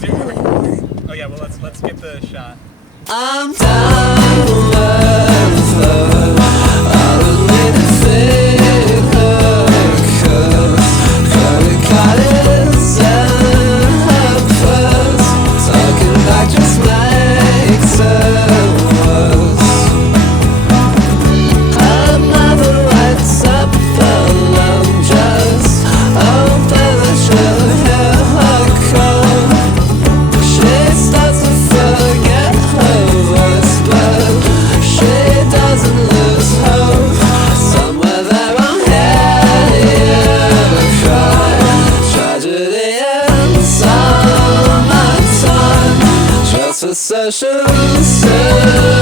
Oh yeah, well let's get the shot. I'm down with love. I don't need to think credit card is in her purse. Talking back just makes it worse. Her mother writes up alone, just hoping that she'll hear her call. She starts to forget her voice, but she doesn't lose hope. Somewhere there I'll hear you cry. Tragedy in summertime, just a social suicide.